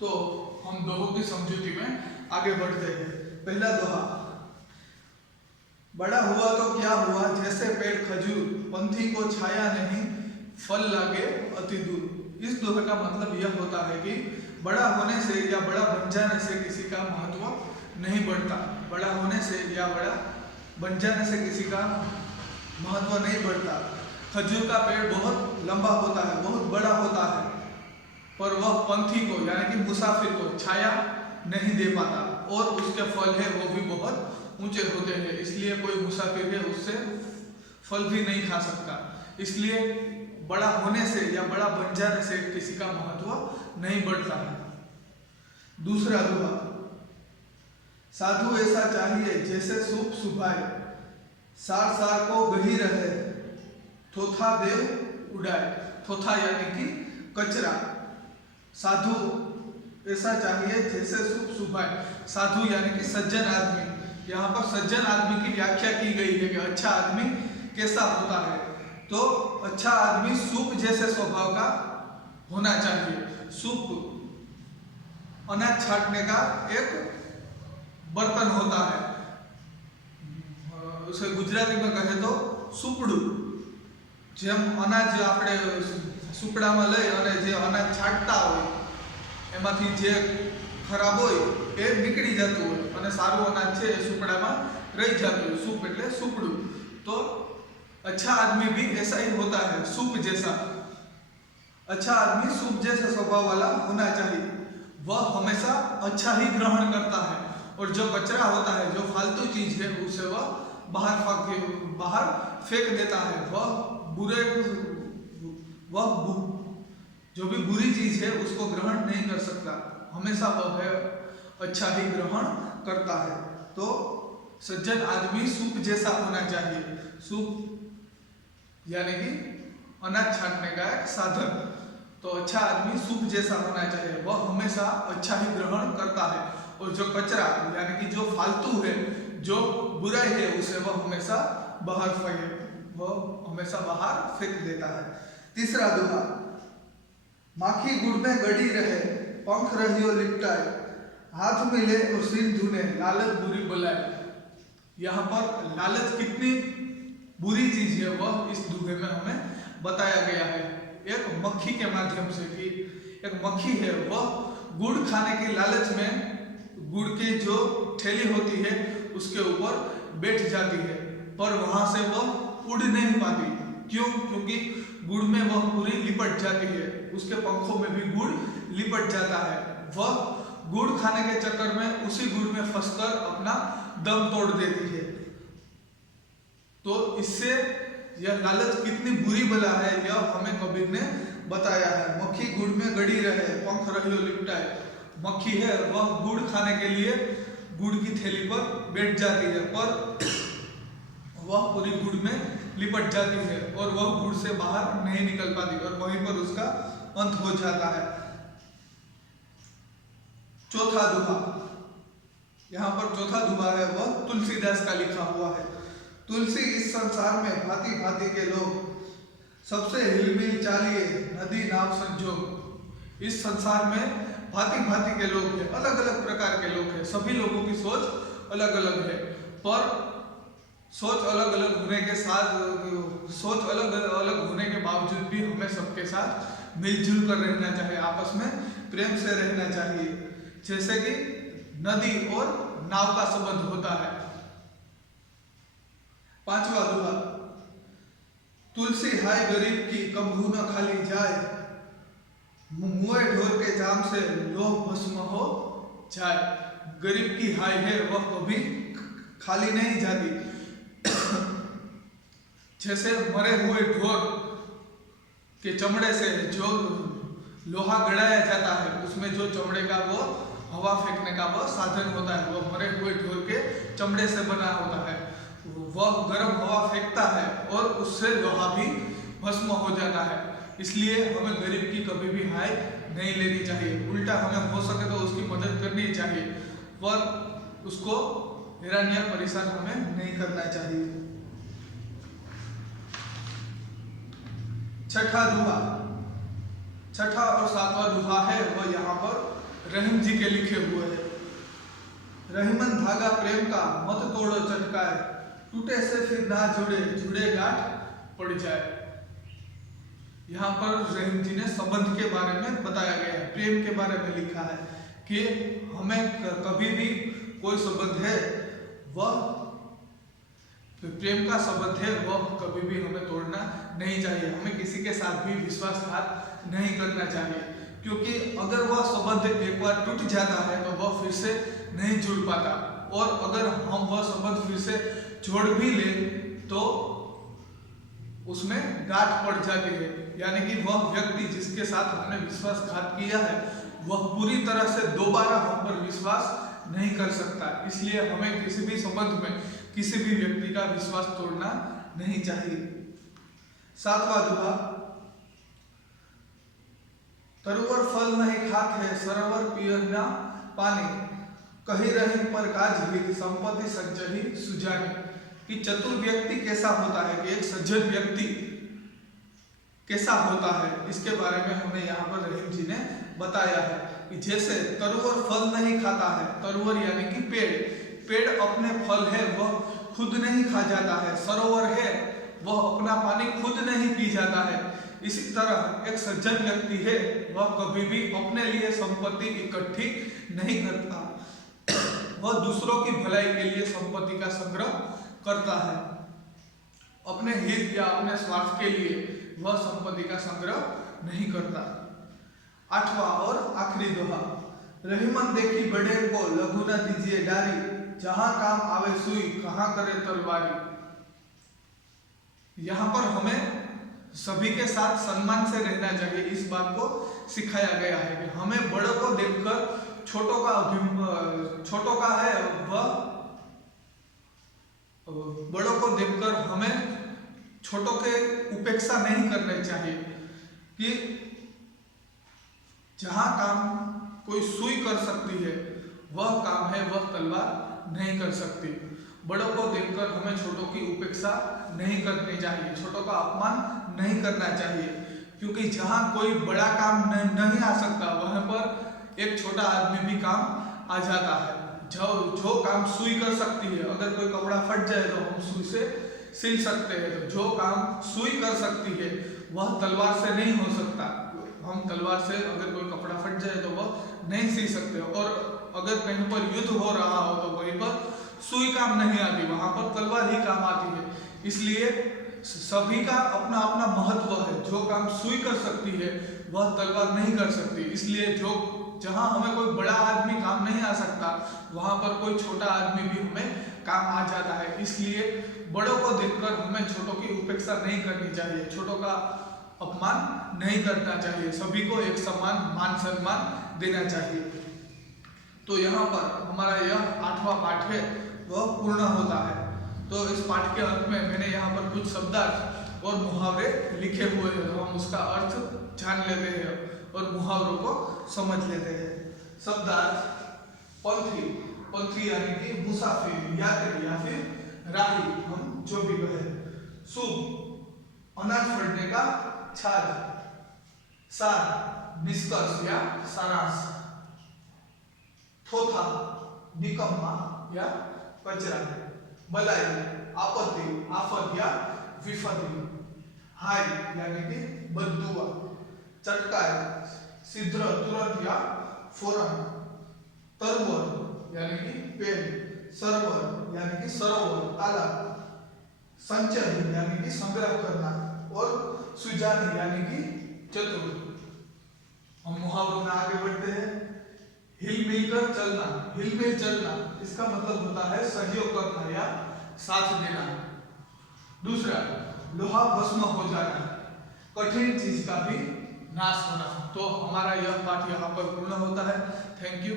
तो हम दोहों की समझौती में आगे बढ़ते हैं। पहला दोहा, बड़ा हुआ तो क्या हुआ जैसे पेड़ खजूर, पंथी को छाया नहीं फल लागे अति दूर। इस दोहे का मतलब यह होता है कि बड़ा होने से या बड़ा बन जाने से किसी का महत्व नहीं बढ़ता। बड़ा होने से या बड़ा बन जाने से किसी का महत्व नहीं बढ़ता। खजूर का पेड़ बहुत लंबा होता है, बहुत बड़ा होता है, पर वह पंथी को यानी कि मुसाफिर को छाया नहीं दे पाता और उसके फल है वो भी बहुत ऊंचे होते हैं। इसलिए कोई मुसाफिर है उससे फल भी नहीं खा सकता। इसलिए बड़ा होने से या बड़ा बन जाने से किसी का महत्व नहीं बढ़ता है। दूसरा दोहा, साधु ऐसा चाहिए जैसे सूप सुभाए, सार सार को गही रहे, थोथा दे उड़ाए। थोथा यानी कि कचरा। साधु ऐसा चाहिए जैसे सूप सुभाए। साधु यानी कि सज्जन आदमी। यहाँ पर सज्जन आदमी की व्याख्या की गई है कि अच्छा आदमी कैसा होता है। तो अच्छा आदमी सूप जैसे स्वभाव का होना चाहिए। सूप अनाज छांटने का एक बर्तन होता है, उसे गुजराती में कहे तो सूपड़ू। જેમ અનાજ આપણે સુપડામાં લઈ અને જે અનાજ છાંટતા હોય એમાંથી જે ખરાબ હોય એ નીકળી જતું હોય અને સારું અનાજ છે એ સુપડામાં રહી જતું હોય। सूप એટલે સુપડું। तो अच्छा आदमी भी ऐसा ही होता है, सूप जैसा। अच्छा आदमी सूप जैसे स्वभाव वाला होना चाहिए। वह हमेशा अच्छा ही ग्रहण करता है और जो कचरा होता है, जो फालतू चीज है, उसे वह बाहर फेंक देता है। जो भी बुरी चीज है उसको ग्रहण नहीं कर सकता। हमेशा वह है अच्छा ही ग्रहण करता है। तो सज्जन आदमी सूप जैसा होना चाहिए। सूप यानी कि अनाज छांटने का एक साधन। तो अच्छा आदमी सूप जैसा होना चाहिए। वह हमेशा अच्छा ही ग्रहण करता है और जो कचरा यानी कि जो फालतू है, जो बुराई है, उसे वह हमेशा बाहर फेंक देता है। तीसरा दोहा, माखी गुड़ में गड़ी रहे, पंख रहियो लिपटाए, हाथ मिले और सिर धुने, लालच बुरी बुलाए। यहाँ पर लालच कितनी बुरी चीज है वह इस दोहे में हमें बताया गया है एक मक्खी के माध्यम से। कि एक मक्खी है, वह गुड़ खाने की लालच में गुड़ की जो थैली होती है उसके ऊपर बैठ जाती है, पर वहां से वह उड़ नहीं पाती। क्यों? क्योंकि गुड़ में वह पूरी लिपट जाती है, उसके पंखों में भी गुड़ लिपट जाता है। वह गुड़ खाने के चक्कर में उसी गुड़ में फंसकर अपना दम तोड़ देती है। तो इससे यह लालच कितनी बुरी बला है यह हमें कबीर ने बताया है। मक्खी गुड़ में गड़ी रहे, पंख रहियो लिपटाए। मक्खी है, वह गुड़ खाने के लिए गुड़ की थैली पर बैठ जाती है, पर वह पूरी गुड़ में लिपट जाती है और वह गुड़ से बाहर नहीं निकल पाती और वहीं पर उसका अंत हो जाता है। चौथा दोहा, यहाँ पर चौथा दोहा है वह तुलसीदास का लिखा हुआ है। तुलसी इस संसार में भांति भांति के लोग, सबसे हिलमिल चालिए नदी नाव संजोग। इस संसार में भांति भांति के लोग हैं, अलग अलग प्रकार के लोग हैं। सभी लोगों की सोच अलग अलग है, पर सोच अलग अलग होने के बावजूद भी हमें सबके साथ मिलजुल कर रहना चाहिए, आपस में प्रेम से रहना चाहिए। जैसे कि नदी और नाव का संबंध होता है। पांचवा दोहा, तुलसी हाय गरीब की कबहू न खाली जाए, मुए ढोर के जाम से लोह भस्म हो जाए। गरीब की हाय है वह कभी खाली नहीं जाती। जैसे मरे हुए ढोर के चमड़े से जो लोहा गड़ाया जाता है, उसमें जो चमड़े का वो हवा फेंकने का वो साधन होता है, वो मरे हुए ढोर के चमड़े से बना होता है। वह गर्म हवा फेंकता है और उससे लोहा भी भस्म हो जाता है। इसलिए हमें गरीब की कभी भी हाय नहीं लेनी चाहिए, उल्टा हमें हो सके तो उसकी मदद करनी चाहिए, पर उसको हैरान या परेशान हमें नहीं करना चाहिए। छठा दोहा, छठा और सातवां दोहा है वह यहाँ पर रहीम जी के लिखे हुए हैं। रहीमन धागा प्रेम का मत तोड़ो चटकाए, टूटे से फिर ना जुड़े, जुड़े गांठ पड़ जाए। यहाँ पर रहीम जी ने संबंध के बारे में बताया गया है, प्रेम के बारे में लिखा है कि हमें कभी भी कोई संबंध है वह प्रेम का संबंध है वह कभी भी हमें तोड़ना नहीं चाहिए। हमें किसी के साथ भी विश्वासघात नहीं करना चाहिए, क्योंकि अगर वह संबंध एक बार टूट जाता है तो वह फिर से नहीं जुड़ पाता, और अगर हम वह संबंध फिर से जोड़ भी ले तो उसमें गांठ पड़ जाती है, यानी कि वह व्यक्ति जिसके साथ हमने विश्वासघात किया है वह पूरी तरह से दोबारा हम पर विश्वास नहीं कर सकता। इसलिए हमें किसी भी संबंध में किसी भी व्यक्ति का विश्वास तोड़ना नहीं चाहिए। 7वां दोहा, तरुवर फल नहीं खात है, सरोवर पियर ना पानी, कही रहीम पर काज ही संपत्ति संचही सुजानी। कि चतुर व्यक्ति कैसा होता है, कि एक सज्जन व्यक्ति कैसा होता है, इसके बारे में हमें यहाँ पर रहीम जी ने बताया है कि जैसे तरुवर फल नहीं खाता है, तरुवर यानी कि पेड़ अपने फल है वह खुद नहीं खा जाता है, सरोवर है वह अपना पानी खुद नहीं पी जाता है, इसी तरह एक सज्जन व्यक्ति है वह कभी भी अपने लिए संपत्ति इकट्ठी नहीं करता, वह दूसरों की भलाई के लिए संपत्ति का संग्रह करता है, अपने हित या अपने स्वार्थ के लिए वह संपत्ति का संग्रह नहीं करता। 8वां और आखिरी दोहा, रहीमन देखी बड़ेर को लघु न दीजिए डारी, जहां काम आवे सुई कहां करे तलवारी। यहाँ पर हमें सभी के साथ सम्मान से रहना चाहिए, इस बात को सिखाया गया है कि हमें बड़ों को देखकर छोटों का है वह बड़ों को देखकर हमें छोटों के उपेक्षा नहीं करनी चाहिए, कि जहां काम कोई सुई कर सकती है वह काम है वह तलवार नहीं कर सकती। बड़ों को देखकर हमें छोटों की उपेक्षा नहीं करनी चाहिए, छोटों का अपमान नहीं करना चाहिए, क्योंकि जहां कोई बड़ा काम नहीं आ सकता वहां पर एक छोटा आदमी भी काम आ जाता है। जो काम सुई कर सकती है, अगर कोई कपड़ा फट जाए तो हम सुई से सिल सकते हैं, तो जो काम सुई कर सकती है वह तलवार से नहीं हो सकता। हम तलवार से अगर कोई कपड़ा फट जाए तो वह नहीं सिल सकते, और अगर कहीं पर युद्ध हो रहा हो तो वहीं पर सुई काम नहीं आती, वहां पर तलवार ही काम आती है। इसलिए सभी का अपना अपना महत्व है, जो काम सुई कर सकती है वह तलवार नहीं कर सकती। इसलिए जहां हमें कोई बड़ा आदमी काम नहीं आ सकता वहां पर कोई छोटा आदमी भी हमें काम आ जाता है। इसलिए बड़ों को देखकर हमें छोटों की उपेक्षा नहीं करनी चाहिए, छोटों का अपमान नहीं करना चाहिए, सभी को एक समान मान सम्मान देना चाहिए। तो यहाँ पर हमारा यह 8वां पाठ है वह पूर्ण होता है। तो इस पाठ के अंत में मैंने यहाँ पर कुछ शब्दार्थ और मुहावरे लिखे हुए हैं, हम उसका अर्थ जान लेते हैं और मुहावरों को समझ लेते हैं। शब्दार्थ, पंथी यानी कि मुसाफिर, यात्री या फिर राही, हम जो भी कहें। शुभ, अनाज फटने का छाज। सार, निष्कर्ष या सारांश। थोथा, निकम्मा या कचरा। बलाई, आपत्ति, आफत या विपत्ति। हाय यानी कि बद्दुआ। चटकाए, शीघ्र, तुरंत या फौरन। तरवर यानी कि पेड़। सरवर यानी कि सरोवर, तालाब। संचय यानी कि संग्रह करना, और सुजानी यानी कि चतुर। हम मुहावरों में आगे बढ़ते हैं। हिल मिलकर चलना, हिल मिल चलना, इसका मतलब होता है सहयोग करना या साथ देना। दूसरा, लोहा भस्म हो जाना, कठिन चीज का भी नाश होना। तो हमारा यह पाठ यहाँ पर पूर्ण होता है। Thank you.